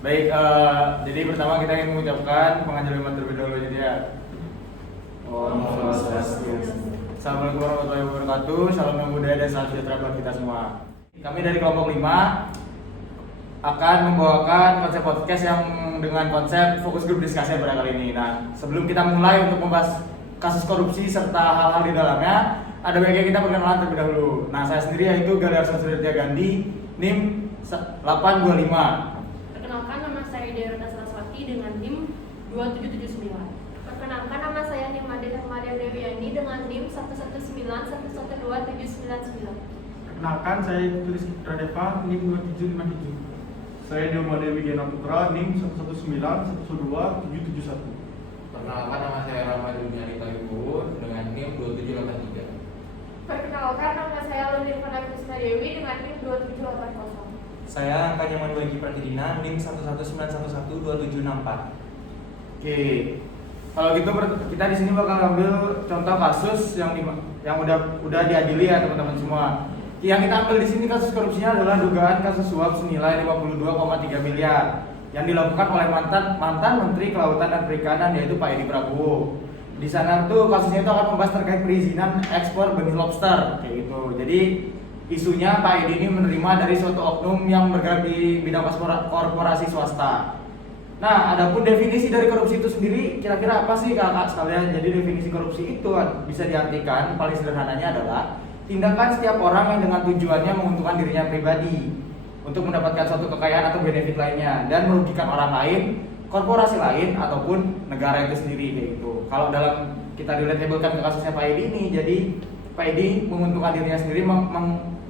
Baik, jadi pertama kita ingin mengucapkan pengajar lima terlebih dahulu jadi ya. Om Swastiastu. Assalamualaikum warahmatullahi wabarakatuh. Salam budaya dan salam sejahtera buat kita semua. Kami dari kelompok 5 akan membawakan konsep podcast yang dengan konsep fokus grup diskusi pada kali ini. Nah, sebelum kita mulai untuk membahas kasus korupsi serta hal-hal di dalamnya, ada baiknya kita perkenalan terlebih dahulu. Nah, saya sendiri yaitu Galia Sudirja Gandhi, NIM 825. Perkenalkan, nama saya Dea Saraswati dengan NIM 2779. Perkenalkan, nama saya Nimade Maria Dewiani dengan NIM 119112799. Perkenalkan, saya Tulis Pradeva, NIM 2757. Saya Diomade Widiana Putra, NIM 119112771. Perkenalkan, nama saya Rama Dunyani Tayubo dengan NIM 2783. Perkenalkan, nama saya Lunirvana Krisna Dewi dengan NIM 2780. Saya Angka Nyaman Wagi Pratidina, NIM 119112764. Oke, kalau gitu kita di sini bakal ambil contoh kasus yang udah diadili ya teman-teman semua. Yang kita ambil di sini kasus korupsinya adalah dugaan kasus suap senilai 52,3 miliar yang dilakukan oleh mantan Menteri Kelautan dan Perikanan yaitu Pak Edi Prabowo. Di sana tuh kasusnya itu akan membahas terkait perizinan ekspor benih lobster kayak gitu. Jadi isunya Pak Edi ini menerima dari suatu oknum yang bergerak di bidang korporasi swasta. Nah, adapun definisi dari korupsi itu sendiri kira-kira apa sih kakak sekalian? Jadi definisi korupsi itu bisa diartikan paling sederhananya adalah tindakan setiap orang yang dengan tujuannya menguntungkan dirinya pribadi untuk mendapatkan suatu kekayaan atau benefit lainnya dan merugikan orang lain, korporasi lain ataupun negara itu sendiri kayak gitu. Kalau dalam kita relatable-kan ke kasusnya Pak Edi ini, jadi Pak Edi menguntungkan dirinya sendiri,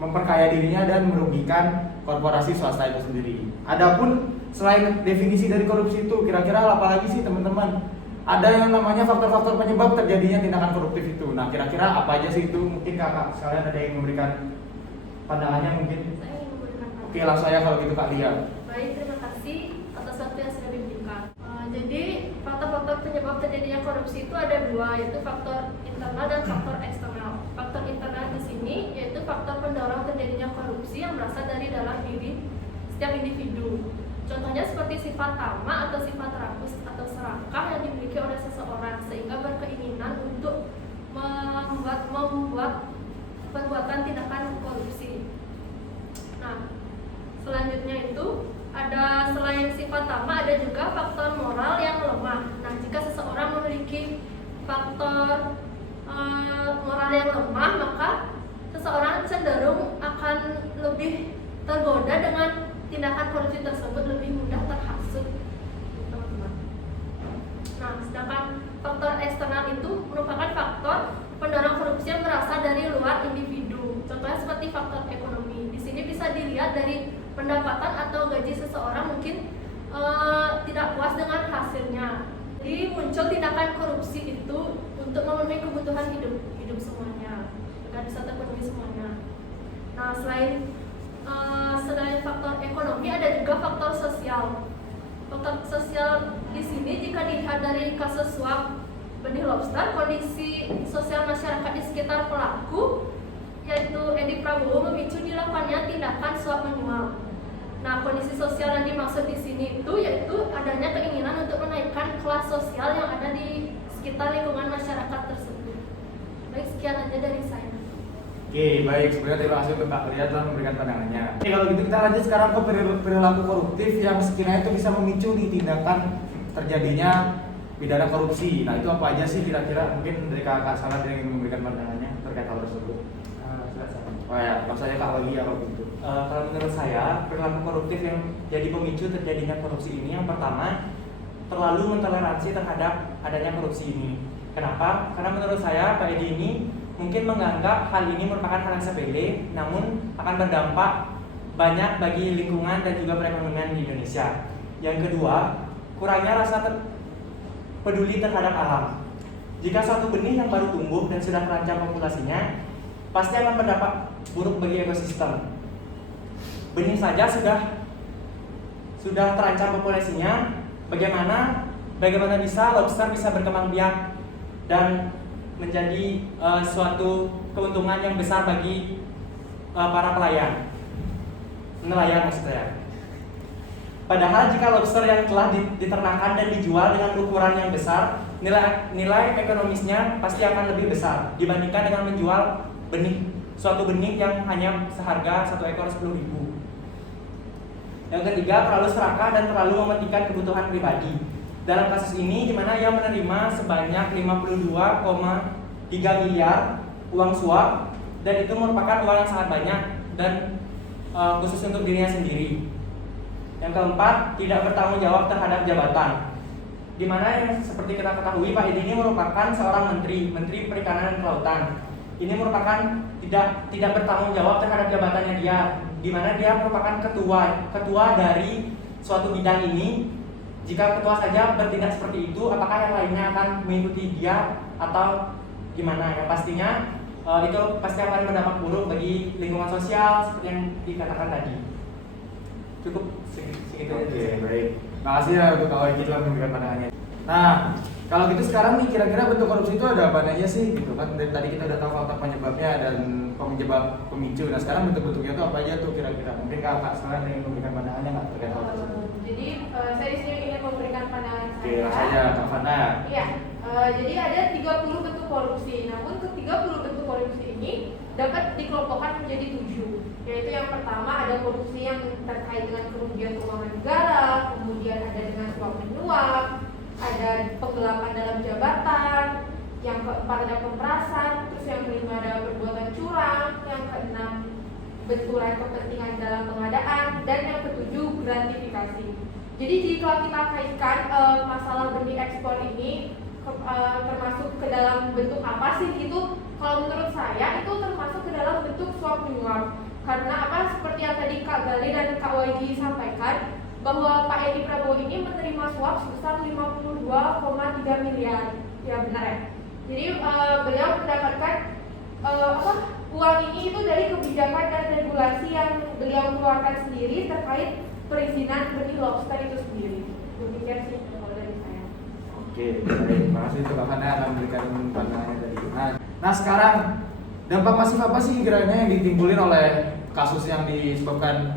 memperkaya dirinya dan merugikan korporasi swasta itu sendiri. Adapun selain definisi dari korupsi itu, kira-kira apa lagi sih teman-teman? Ada yang namanya faktor-faktor penyebab terjadinya tindakan koruptif itu. Nah, kira-kira apa aja sih itu? Mungkin kakak sekalian ada yang memberikan pandangannya mungkin? Saya ingin memberikan pandangan. Oke, langsung aja kalau gitu Kak Lia. Baik, terima kasih atas waktu yang sudah diberikan. Jadi faktor-faktor penyebab terjadinya korupsi itu ada dua, yaitu faktor internal dan faktor eksternal. Faktor internal di sini yaitu faktor pendorong terjadinya korupsi yang berasal dari dalam diri setiap individu. Contohnya seperti sifat tamak atau sifat rakus atau serakah yang dimiliki oleh seseorang sehingga berkeinginan untuk membuat perbuatan tindakan korupsi. Nah, selanjutnya itu ada selain sifat tamak ada juga faktor moral yang lemah. Nah, jika seseorang memiliki faktor moral yang lemah, maka seseorang cenderung akan lebih tergoda dengan tindakan korupsi tersebut, lebih mudah terhasut, teman-teman. Nah, sedangkan faktor eksternal itu merupakan faktor pendorong korupsi yang berasal dari luar individu. Contohnya seperti faktor ekonomi. Di sini bisa dilihat dari pendapatan atau gaji seseorang mungkin tidak puas dengan hasilnya. Jadi muncul tindakan korupsi itu untuk memenuhi kebutuhan hidup semuanya, agar bisa terpenuhi semuanya. Nah, selain faktor ekonomi ada juga faktor sosial. Faktor sosial di sini jika dilihat dari kasus suap benih lobster, kondisi sosial masyarakat di sekitar pelaku yaitu Edi Prabowo memicu dilakukannya tindakan suap menyuap. Nah, kondisi sosial yang dimaksud di sini itu yaitu adanya keinginan untuk menaikkan kelas sosial yang ada di sekitar lingkungan masyarakat tersebut. Baik, sekian aja dari saya. Oke, baik. Sebenarnya terima kasih untuk Kak Lia telah memberikan pandangannya. Oke, kalau gitu kita lanjut sekarang ke perilaku koruptif yang sekiranya itu bisa memicu di tindakan terjadinya pidana korupsi. Nah, itu apa aja sih kira-kira? Mungkin dari kakak salah yang ingin memberikan pandangannya terkait hal tersebut. Oh ya, langsung aja Kak Lia kalau gitu. Kalau menurut saya, perilaku koruptif yang jadi pemicu terjadinya korupsi ini yang pertama, terlalu mentoleransi terhadap adanya korupsi ini. Kenapa? Karena menurut saya Pak Edi ini mungkin menganggap hal ini merupakan hal yang sepele, namun akan berdampak banyak bagi lingkungan dan juga perekonomian di Indonesia. Yang kedua, kurangnya rasa peduli terhadap alam. Jika suatu benih yang baru tumbuh dan sudah terancam populasinya, pasti akan berdampak buruk bagi ekosistem. Benih saja sudah terancam populasinya, bagaimana bisa lobster bisa berkembang biak dan menjadi suatu keuntungan yang besar bagi para nelayan maksud saya. Padahal jika lobster yang telah diternakan dan dijual dengan ukuran yang besar, nilai ekonomisnya pasti akan lebih besar dibandingkan dengan menjual suatu benih yang hanya seharga 1 ekor 10.000. Yang ketiga, terlalu serakah dan terlalu mementingkan kebutuhan pribadi. Dalam kasus ini, di mana ia menerima sebanyak 52,3 miliar uang suap, dan itu merupakan uang yang sangat banyak dan khusus untuk dirinya sendiri. Yang keempat, tidak bertanggung jawab terhadap jabatan. Di mana yang seperti kita ketahui, Pak Edi ini merupakan seorang menteri perikanan dan kelautan. Ini merupakan tidak bertanggung jawab terhadap jabatannya dia, di mana dia merupakan ketua dari suatu bidang ini. Jika ketua saja bertindak seperti itu, apakah yang lainnya akan mengikuti dia atau gimana? Yang pastinya itu pasti akan berdampak buruk bagi lingkungan sosial seperti yang dikatakan tadi. Cukup segitu aja. Oke, baik. Makasih ya untuk Kak Wahyu telah memberikan pandangannya. Nah, kalau gitu sekarang nih kira-kira bentuk korupsi itu ada apa aja sih gitu kan? Dari tadi kita udah tahu faktor penyebabnya dan penyebab pemicu. Nah, sekarang bentuk-bentuknya itu apa aja tuh kira-kira? Mungkin Kak sekarang ingin memberikan pandangannya nggak terkait hal tersebut? Jadi saya di sini ingin memberikan pandangan Oke, saya. langsung aja Kak Fana. Iya, jadi ada 30 bentuk korupsi. Namun ke 30 bentuk korupsi ini dapat dikelompokkan menjadi 7. Yaitu yang pertama ada korupsi yang terkait dengan kerugian keuangan negara, kemudian ada dengan suap menyuap, ada penggelapan dalam jabatan, yang keempat ada pemerasan, terus yang kelima ada perbuatan curang, yang keenam benturan kepentingan dalam pengadaan, dan yang ketujuh gratifikasi. Jadi jika kita kaitkan masalah benih ekspor ini termasuk ke dalam bentuk apa sih gitu? Kalau menurut saya itu termasuk ke dalam bentuk suap menyuap. Karena apa? Seperti yang tadi Kak Gali dan Kak Wahyu sampaikan, bahwa Pak Edi Prabowo ini menerima suap sebesar 52,3 miliar. Ya benar ya. Jadi beliau mendapatkan uang ini itu dari kebijakan dan regulasi yang beliau keluarkan sendiri terkait perizinan benih lobster itu sendiri. Demikian sih kalau dari saya. Oke, baik. Terima kasih untuk Kak Fana akan memberikan pandangannya tadi. Nah, sekarang dampak masif apa sih kiranya yang ditimbulin oleh kasus yang bukan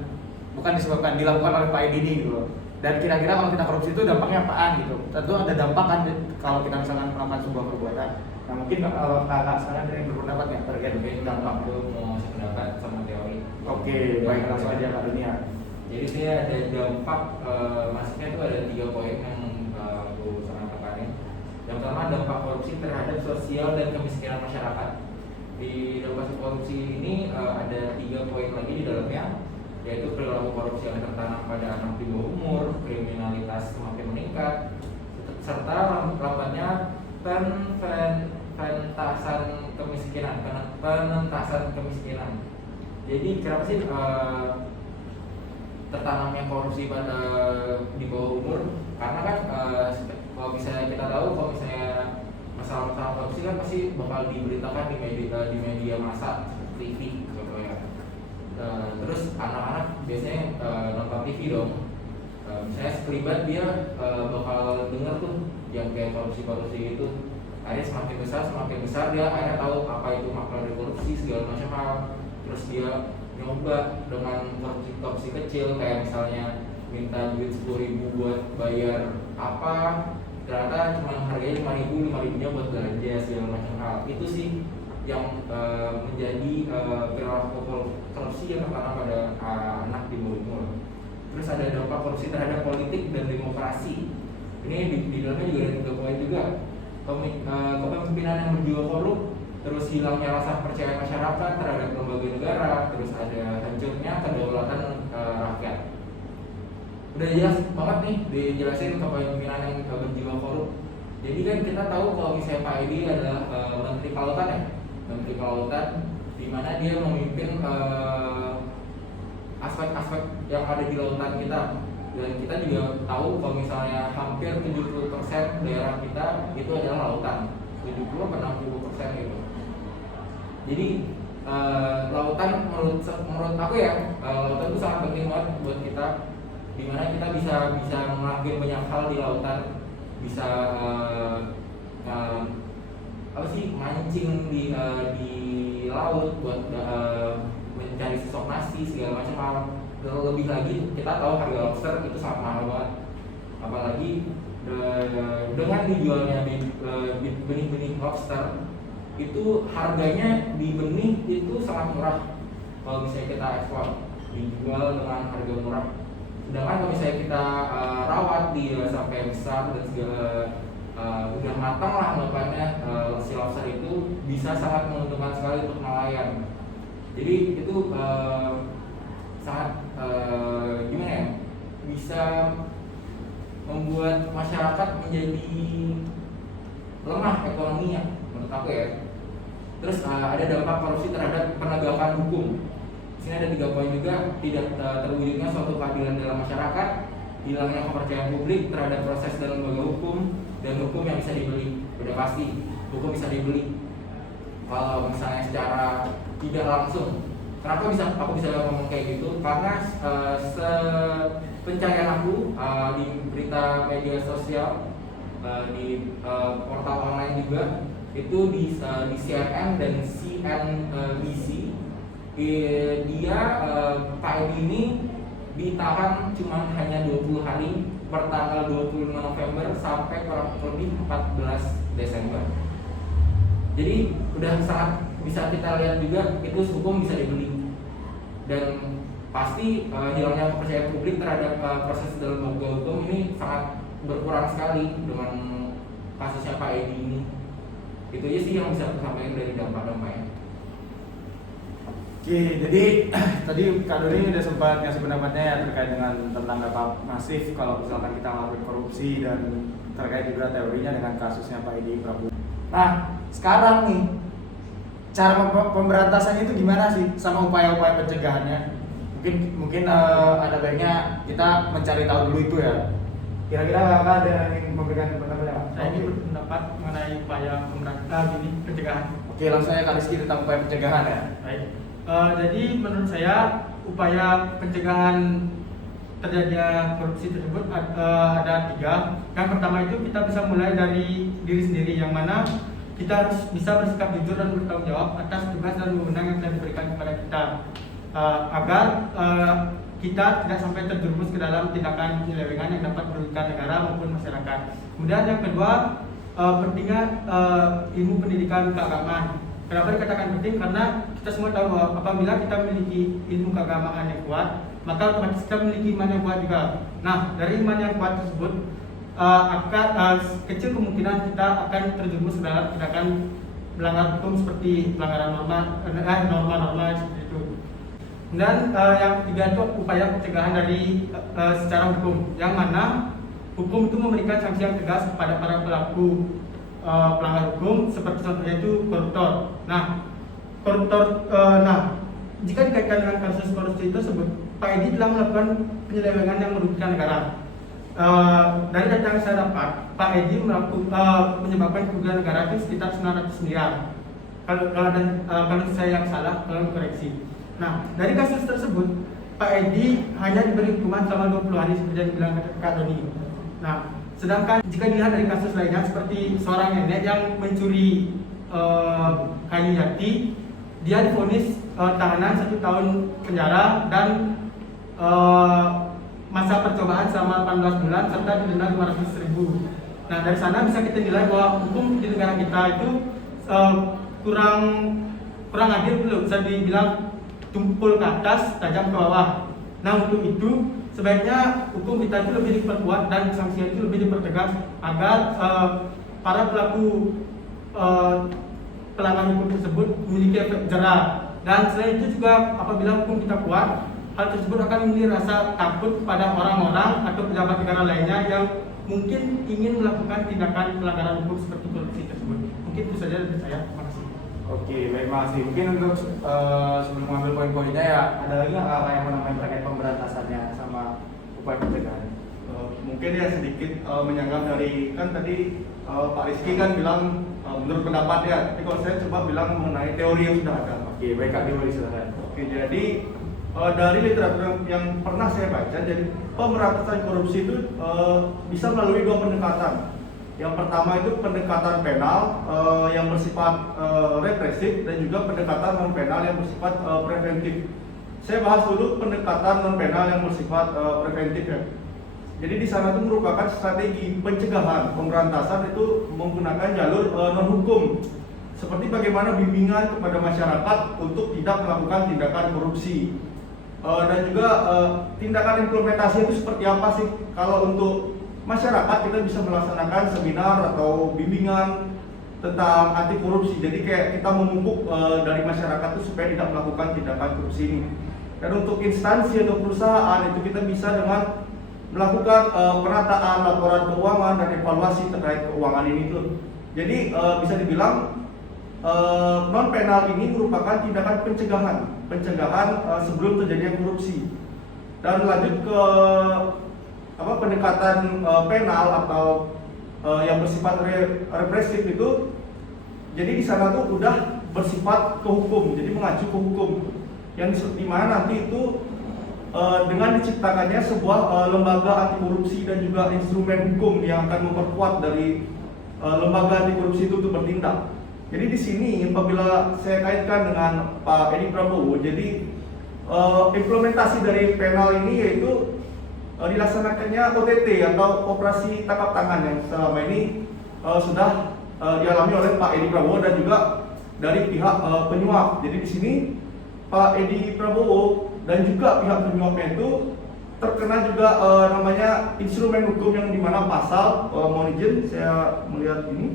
disebabkan dilakukan oleh Pak Edi ini gitu loh. Dan kira-kira kalau kita korupsi itu dampaknya apaan gitu? Tentu ada dampak kan kalau kita misalkan melakukan sebuah perbuatan. Nah, mungkin kalau kakak sekarang ada yang berpendapat nggak terkait Mungkin dampak? aku mau ngasih pendapat sama teori. Oke, baik langsung aja Kak Dunia. Jadi saya ada dampak masuknya itu ada 3 poin yang aku sangat tekanin. Yang pertama dampak korupsi terhadap sosial dan kemiskinan masyarakat. Di dampak korupsi ini ada 3 poin lagi di dalamnya, yaitu perilaku korupsi yang tertanam pada anak di bawah umur, kriminalitas semakin meningkat, serta lambatnya penentasan kemiskinan. Jadi kenapa sih tertanamnya korupsi pada di bawah umur? Karena kan kalau misalnya kita tahu kalau misalnya masalah-masalah korupsi kan pasti bakal diberitakan di media massa seperti TV contohnya. Terus anak-anak biasanya nonton TV dong. Misalnya sekelibat dia bakal dengar tuh yang kayak korupsi itu. Akhirnya semakin besar dia akhirnya tahu apa itu makna dari korupsi segala macam hal. Terus dia nyoba dengan korupsi kecil kayak misalnya minta duit 10.000 buat bayar apa, ternyata cuma harganya 5.000 nya buat belanja segala macam hal. Itu sih yang menjadi perilaku korupsi yang tertanam pada anak di bawah umur. Terus ada dampak korupsi terhadap politik dan demokrasi. Ini di dalamnya juga ada 3 poin juga. Kepemimpinan yang berjiwa korup, terus hilangnya rasa percaya masyarakat terhadap lembaga negara, terus ada hancurnya kedaulatan rakyat. Udah jelas banget nih dijelasin kepemimpinan yang berjiwa korup. Jadi kan kita tahu kalau misalnya Pak Edi adalah Menteri Kelautan ya, Menteri Kelautan, di mana dia memimpin aspek-aspek yang ada di lautan kita. Dan kita juga tahu kalau misalnya hampir 70% daerah kita itu adalah lautan, 70-60% gitu. Jadi lautan menurut aku ya, lautan itu sangat penting banget buat kita, dimana kita bisa ngelakuin banyak hal di lautan, bisa mancing di laut buat mencari sosok nasi segala macam hal. Terlebih lagi kita tahu harga lobster itu sangat mahal banget, apalagi dengan dijualnya benih-benih lobster itu harganya di benih itu sangat murah. Kalau misalnya kita ekspor dijual dengan harga murah, sedangkan kalau misalnya kita rawat dia sampai besar dan segala udah matang lah anggapannya, si lobster itu bisa sangat menguntungkan sekali untuk nelayan. Jadi itu sangat gimana ya, bisa membuat masyarakat menjadi lemah ekonominya menurut aku ya. Terus ada dampak korupsi terhadap penegakan hukum. Di sini ada 3 poin juga: tidak terwujudnya suatu keadilan dalam masyarakat, hilangnya kepercayaan publik terhadap proses dan lembaga hukum, dan hukum yang bisa dibeli. Udah pasti hukum bisa dibeli kalau misalnya secara tidak langsung. Kenapa aku bisa ngomong kayak gitu? Karena pencarian aku di berita media sosial, di portal online juga, itu di CNN dan CNBC, dia Pak Edi ini ditahan cuma hanya 20 hari per tanggal 25 November sampai kurang lebih 14 Desember. Jadi udah sangat bisa kita lihat juga itu hukum bisa dibeli, dan pasti hilangnya kepercayaan publik terhadap proses dalam lembaga hukum ini sangat berkurang sekali dengan kasusnya Pak Edi ini. Itu aja sih yang bisa aku sampaikan dari dampak-dampaknya. Oke, jadi tadi Kak Doni udah sempat ngasih pendapatnya ya terkait dengan tentang dampak masif kalau misalkan kita ngelakuin korupsi, dan terkait juga teorinya dengan kasusnya Pak Edi Prabowo. Nah, sekarang nih cara pemberantasannya itu gimana sih, sama upaya-upaya pencegahannya? Mungkin ada baiknya kita mencari tahu dulu itu ya. Kira-kira Kakak ada yang memberikan pendapatnya? Saya ini berpendapat mengenai upaya pencegahan. Oke, langsung aja Kak Rizky tentang upaya pencegahan ya. Baik. Jadi menurut saya upaya pencegahan terjadinya korupsi tersebut ada 3. Yang pertama itu kita bisa mulai dari diri sendiri, yang mana kita harus bisa bersikap jujur dan bertanggung jawab atas tugas dan wewenang yang telah diberikan kepada kita, agar kita tidak sampai terjerumus ke dalam tindakan penyelewengan yang dapat merugikan negara maupun masyarakat. Kemudian yang kedua, pentingnya ilmu pendidikan keagamaan. Kenapa dikatakan penting? Karena kita semua tahu bahwa apabila kita memiliki ilmu keagamaan yang kuat, maka otomatis kita memiliki iman yang kuat juga. Nah, dari iman yang kuat tersebut akan kecil kemungkinan kita akan terjerumus dalam tindakan melanggar hukum seperti pelanggaran norma seperti itu. Dan yang ketiga itu upaya pencegahan dari secara hukum, yang mana hukum itu memberikan sanksi yang tegas kepada para pelaku pelanggar hukum, seperti contohnya itu koruptor. Nah, jika dikaitkan dengan kasus korupsi tersebut, Pak Edi telah melakukan penyelewengan yang merugikan negara. Dari data yang saya dapat, Pak Edi menyebabkan kerugian negara itu sekitar 900 miliar. Kalau saya yang salah, tolong koreksi. Nah, dari kasus tersebut, Pak Edi hanya diberi hukuman selama 20 hari seperti yang dibilang Kak Doni. Nah, sedangkan jika dilihat dari kasus lainnya seperti seorang nenek yang mencuri kayu jati, dia divonis tahanan 1 tahun penjara dan masa percobaan selama 18 bulan serta didenda 500.000. Nah, dari sana bisa kita nilai bahwa hukum di negara kita itu kurang adil, belum bisa dibilang tumpul ke atas, tajam ke bawah. Nah, untuk itu sebaiknya hukum kita itu lebih diperkuat dan sanksi itu lebih dipertegas agar para pelaku pelanggaran hukum tersebut memiliki efek jera. Dan selain itu juga apabila hukum kita kuat, hal tersebut akan memberi rasa takut pada orang-orang atau pejabat negara lainnya yang mungkin ingin melakukan tindakan pelanggaran hukum seperti korupsi tersebut. Mungkin itu saja dari saya. Terima kasih. Oke, baik, makasih. Mungkin untuk sebelum mengambil poin-poinnya ya, ada lagi nggak Kakak yang menambahkan terkait pemberantasannya sama upaya pencegahan? Mungkin ya sedikit menyanggah dari kan tadi Pak Rizky kan bilang menurut pendapat ya, tapi kalau saya coba bilang mengenai teori yang sudah ada. Oke, baik Kak Dewa, silakan. Oke, jadi dari literatur yang pernah saya baca, jadi pemberantasan korupsi itu bisa melalui 2 pendekatan. Yang pertama itu pendekatan penal yang bersifat represif, dan juga pendekatan non penal yang bersifat preventif. saya bahas dulu pendekatan non penal yang bersifat preventif ya. Jadi di sana itu merupakan strategi pencegahan pemberantasan itu menggunakan jalur non hukum, seperti bagaimana bimbingan kepada masyarakat untuk tidak melakukan tindakan korupsi. Dan juga tindakan implementasi itu seperti apa sih? Kalau untuk masyarakat kita bisa melaksanakan seminar atau bimbingan tentang anti korupsi. Jadi kayak kita memupuk dari masyarakat itu supaya tidak melakukan tindakan korupsi ini. Dan untuk instansi atau perusahaan itu kita bisa dengan melakukan penataan laporan keuangan dan evaluasi terkait keuangan ini tuh. Jadi bisa dibilang non penal ini merupakan tindakan pencegahan sebelum terjadinya korupsi. Dan lanjut ke pendekatan penal atau yang bersifat represif itu, jadi di sana tuh udah bersifat ke hukum, jadi mengacu ke hukum, yang di mana nanti itu dengan diciptakannya sebuah lembaga anti korupsi dan juga instrumen hukum yang akan memperkuat dari lembaga anti korupsi itu untuk bertindak. Jadi di sini apabila saya kaitkan dengan Pak Edi Prabowo, jadi implementasi dari penal ini yaitu dilaksanakannya OTT atau operasi tangkap tangan yang selama ini sudah dialami oleh Pak Edi Prabowo dan juga dari pihak penyuap. Jadi di sini Pak Edi Prabowo dan juga pihak penyuapnya itu terkena juga namanya instrumen hukum yang dimana pasal, mohon izin saya melihat ini,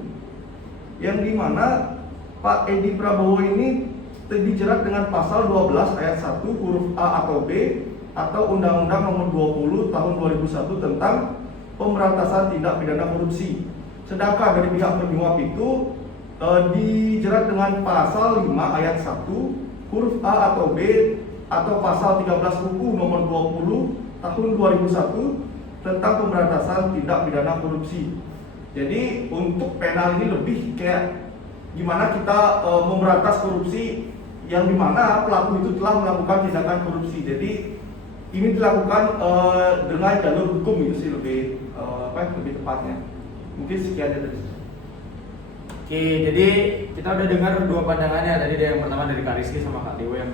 yang dimana Pak Edi Prabowo ini dijerat dengan pasal 12 ayat 1 huruf A atau B atau Undang-Undang Nomor 20 Tahun 2001 tentang pemberantasan tindak pidana korupsi. Sedangkan dari pihak penyuap itu dijerat dengan pasal 5 ayat 1 huruf A atau B atau pasal 13 UU Nomor 20 Tahun 2001 tentang pemberantasan tindak pidana korupsi. Jadi untuk penal ini lebih kayak gimana kita memberantas korupsi yang dimana pelaku itu telah melakukan tindakan korupsi. Jadi ini dilakukan dengan jalur hukum itu sih lebih lebih tepatnya. Mungkin sekian dari saya. Oke, jadi kita udah dengar dua pandangannya tadi, yang pertama dari Kak Rizky sama Kak Dewa yang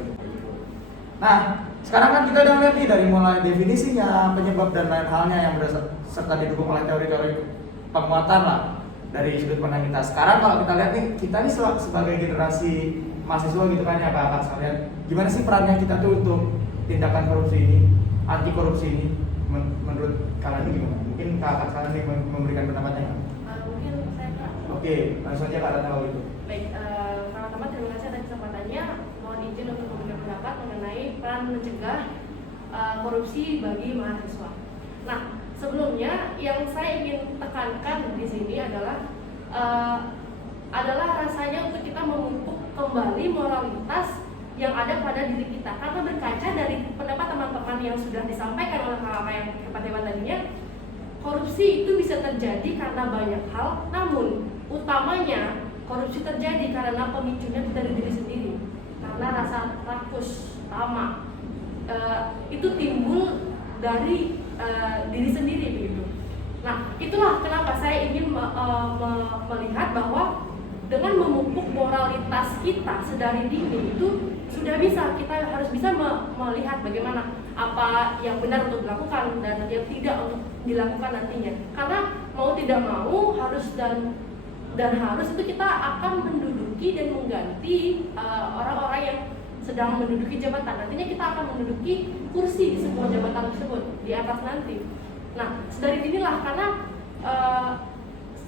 nah, sekarang kan kita udah lihat nih dari mulai definisinya, penyebab dan lain halnya yang serta didukung oleh teori-teori penguatan lah dari sudut pandang kita. Sekarang kalau kita lihat nih, kita ini sebagai generasi mahasiswa gitu kan ya kakak sekalian, gimana sih perannya kita tuh untuk tindakan korupsi ini, anti korupsi ini, menurut kalian gimana? Mungkin kakak sekalian nih memberikan pendapatnya. Mungkin saya Kak. Oke, langsung aja Kak Ratna kalau gitu. Baik, pertama terima kasih atas kesempatannya. Mohon izin untuk memberikan pendapat mengenai peran mencegah korupsi bagi mahasiswa. Nah, sebelumnya yang saya ingin tekankan di sini adalah rasanya untuk kita memupuk kembali moralitas yang ada pada diri kita, karena berkaca dari pendapat teman-teman yang sudah disampaikan oleh kakak yang Dewa tadinya, korupsi itu bisa terjadi karena banyak hal, namun utamanya korupsi terjadi karena pemicunya dari diri sendiri, karena rasa rakus, tamak itu timbul dari diri sendiri begitu. Nah, itulah kenapa saya ingin melihat bahwa dengan memupuk moralitas kita sedari dini itu sudah bisa, kita harus bisa melihat bagaimana apa yang benar untuk dilakukan dan yang tidak untuk dilakukan nantinya. Karena mau tidak mau harus dan harus itu kita akan menduduki dan mengganti orang-orang yang sedang menduduki jabatan. Nantinya kita akan menduduki kursi di sebuah jabatan tersebut di atas nanti. Nah, dari inilah karena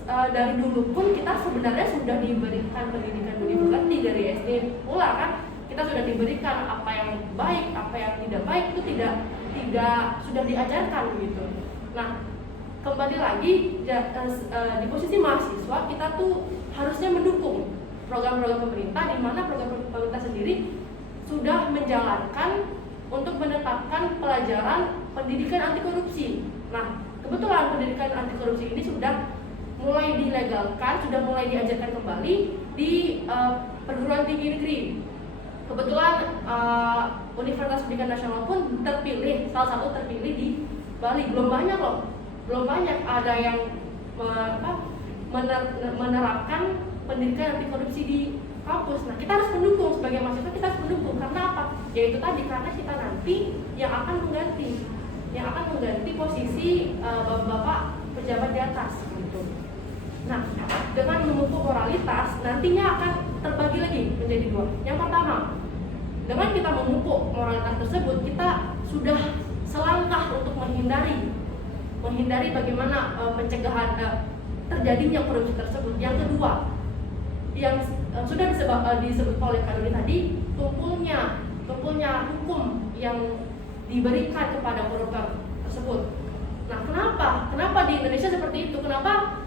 dari dulu pun kita sebenarnya sudah diberikan pendidikan dari SD pula kan, kita sudah diberikan apa yang baik, apa yang tidak baik itu tidak sudah diajarkan gitu. Nah, kembali lagi di posisi mahasiswa kita tuh harusnya mendukung program-program pemerintah, di mana program pemerintah sendiri sudah menjalankan untuk menetapkan pelajaran pendidikan anti korupsi. Nah, kebetulan pendidikan anti korupsi ini sudah mulai dilegalkan, sudah mulai diajarkan kembali di perguruan tinggi negeri. Kebetulan Universitas Pendidikan Nasional pun terpilih, salah satu terpilih di Bali. Belum banyak loh, belum banyak ada yang menerapkan pendidikan anti korupsi di kampus. Nah, kita harus mendukung, sebagai mahasiswa kita harus mendukung. Karena apa? Yaitu tadi, karena kita nanti yang akan mengganti posisi bapak-bapak pejabat di atas gitu. Nah, dengan memupuk moralitas nantinya akan terbagi lagi menjadi dua. Yang pertama, dengan kita memupuk moralitas tersebut, kita sudah selangkah untuk menghindari bagaimana pencegahan terjadinya korupsi tersebut. Yang kedua, yang sudah disebut oleh Kak Doni tadi, tumpulnya hukum yang diberikan kepada koruptor tersebut. Nah, kenapa di Indonesia seperti itu? Kenapa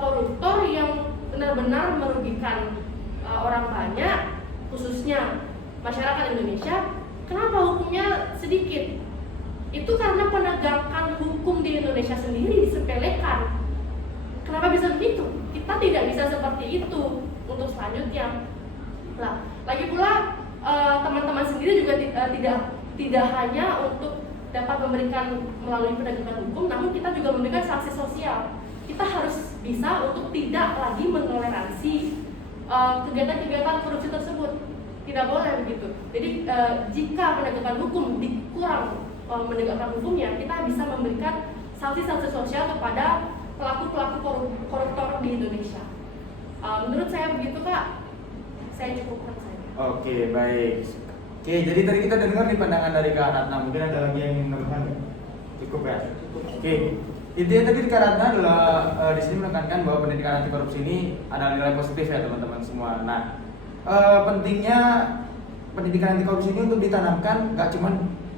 koruptor yang benar-benar merugikan orang banyak, khususnya masyarakat Indonesia, kenapa hukumnya sedikit? Itu karena penegakan hukum di Indonesia sendiri disepelekan. Kenapa bisa begitu? Kita tidak bisa seperti itu untuk selanjutnya. Nah, lagi pula teman-teman sendiri juga tidak hanya untuk dapat memberikan melalui penegakan hukum, namun kita juga memberikan sanksi sosial. Kita harus bisa untuk tidak lagi mentoleransi kegiatan-kegiatan korupsi tersebut. Tidak boleh begitu. Jadi jika penegakan hukum dikurang menegakkan hukumnya, kita bisa memberikan sanksi-sanksi sosial kepada pelaku-pelaku koruptor di Indonesia. Menurut saya begitu, Kak. Saya cukupkan saja. Oke, baik. Oke, jadi tadi kita dengar nih pandangan dari Kak Ratna. Mungkin ada lagi yang ingin menambahkan? Cukup ya? Oke. Intinya tadi Kak Ratna adalah di sini menekankan bahwa pendidikan anti korupsi ini ada nilai positif ya teman-teman semua. Nah, pentingnya pendidikan anti korupsi ini untuk ditanamkan nggak cuma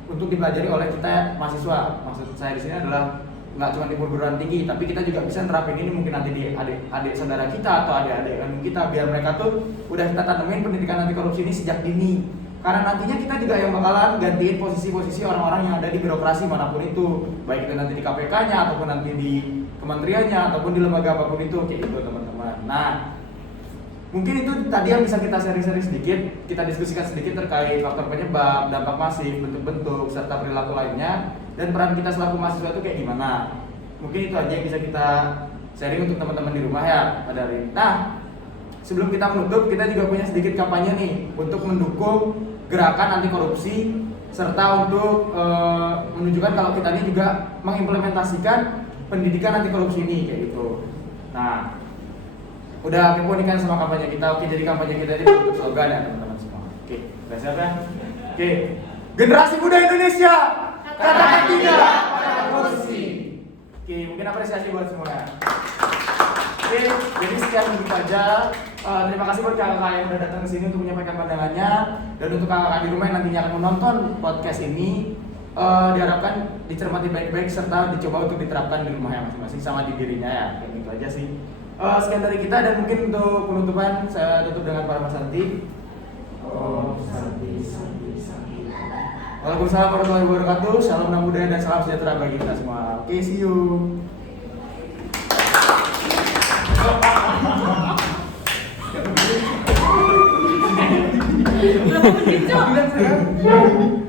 untuk dipelajari oleh kita mahasiswa. Maksud saya di sini adalah nggak cuma di perguruan tinggi, tapi kita juga bisa nerapin ini mungkin nanti di adik saudara kita atau adik-adik kandung kita, biar mereka tuh udah kita tanamin pendidikan anti korupsi ini sejak dini. Karena nantinya kita juga yang bakalan gantiin posisi-posisi orang-orang yang ada di birokrasi manapun itu, baik itu nanti di KPK-nya ataupun nanti di kementeriannya ataupun di lembaga apapun itu, kayak gitu teman-teman. Nah, mungkin itu tadi yang bisa kita sharing-sharing sedikit, kita diskusikan sedikit terkait faktor penyebab, dampak masif, bentuk-bentuk, serta perilaku lainnya, dan peran kita selaku mahasiswa itu kayak gimana. Mungkin itu aja yang bisa kita sharing untuk teman-teman di rumah ya pada hari ini. Nah, sebelum kita menutup, kita juga punya sedikit kampanye nih untuk mendukung gerakan anti korupsi, serta untuk menunjukkan kalau kita ini juga mengimplementasikan pendidikan anti korupsi ini kayak gitu. Nah, udah kepo nih kan sama kampanye kita. Oke, jadi kampanye kita ini bentuk slogan ya teman-teman semua. Oke, udah siap ya? Oke, generasi muda Indonesia, katakan tidak pada korupsi. Oke, mungkin apresiasi buat semuanya. Oke, jadi sekian untuk aja. Terima kasih buat kakak-kakak yang udah datang ke sini untuk menyampaikan pandangannya, dan untuk kakak-kakak di rumah yang nantinya akan menonton podcast ini, diharapkan dicermati baik-baik serta dicoba untuk diterapkan di rumahnya masing-masing sama di dirinya ya. Kayak gitu aja sih. Sekian dari kita, dan mungkin untuk penutupan saya tutup dengan para Santi. Oh, Santi. Waalaikumsalam warahmatullahi wabarakatuh. Salam nama budaya dan salam sejahtera bagi kita semua. Oke, see you. Berapa menit, Cok?